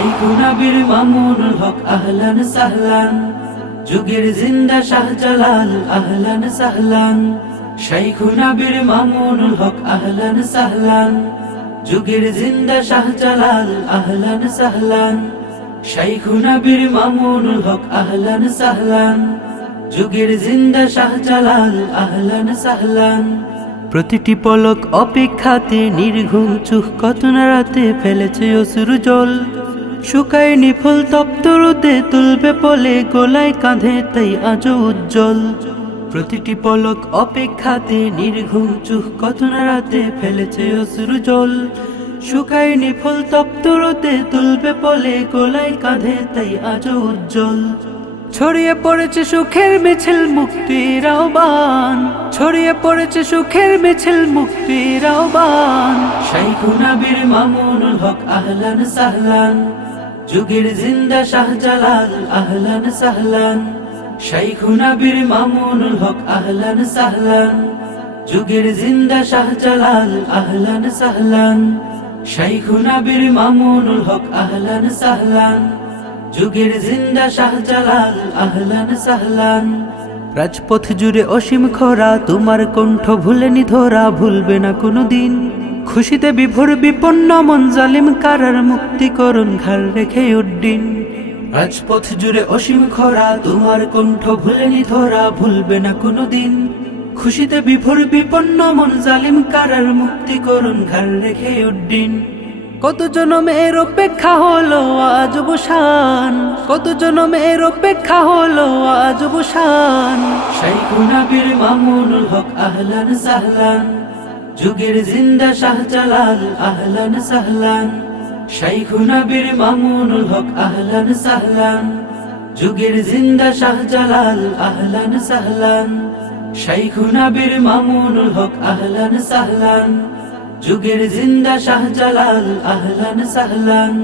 শাইখুনা বীর মামুনুল হক আহলান সাহলান, যুগের জিন্দা শাহজালাল আহলান সাহলান। শাইখুনা বীর মামুনুল হক আহলান সাহলান, যুগের জিন্দা শাহজালাল আহলান সাহলান। শাইখুনা বীর মামুনুল হক আহলান সাহলান, যুগের জিন্দা শাহজালাল আহলান সাহলান। প্রতিটি পলক অপেক্ষাতে নির্ঘুম চোখ কত না রাতে ফেলেছে অশ্রু জল, শুকায়নি ফুল তপ্ত রোদে তুলবে পলে গোলায় কাঁধে তাই আজও উজ্জ্বল। প্রতিটি পলক অপেক্ষাতে নির্ঘুম চোখ কত না রাতে ফেলেছে অশ্রু জল, শুকায়নি ফুল তপ্ত রোদে তুলবে পলে গোলায় কাঁধে তাই আজও উজ্জ্বল। ছড়িয়ে পড়েছে সুখের মিছিল মুক্তির আহ্বান, ছড়িয়ে পড়েছে সুখের মিছিল মুক্তির আহ্বান। শাইখুনা বীর মামুনুল হক আহলান সাহলান, যুগের জিন্দা শাহজালাল আহলান সাহলান। শাইখুনা বীর মামুনুল হক আহলান সাহলান, যুগের জিন্দা শাহজালাল আহলান সাহলান। শাইখুনা বীর মামুনুল হক আহলান সাহলান, যুগের জিন্দা শাহজালাল আহলান সাহলান। রাজপথ জুড়ে অসীম খরা, তোমার কণ্ঠ ভুলেনি ধরা, ভুলবে না কোনোদিন। খুশিতে বিভোর বিপন্ন মন, জালিম কারার মুক্তিকরণ ঘাড় রেখে উড্ডিন। রাজপথ জুড়ে অসীম খরা, তোমার কণ্ঠ ভুলেনি ধরা, ভুলবে না কোনোদিন। খুশিতে বিভোর বিপন্ন মন, জালিম কারার মুক্তিকরণ ঘাড় রেখে উড্ডিন। কত জনমের অপেক্ষা হলো আজ অবসান, কত জনমের অপেক্ষা হলো আজ অবসান। শাইখুনা বীর মামুনুল হক আহলান সাহলান, যুগের জিন্দা শাহজালাল আহলান সাহলান। শাইখুনা বীর মামুনুল হক আহলান সাহলান, যুগের জিন্দা শাহজালাল আহলান সাহলান। শাইখুনা বীর মামুনুল হক আহলান সাহলান, যুগের জিন্দা শাহজালাল আহলান সাহলান।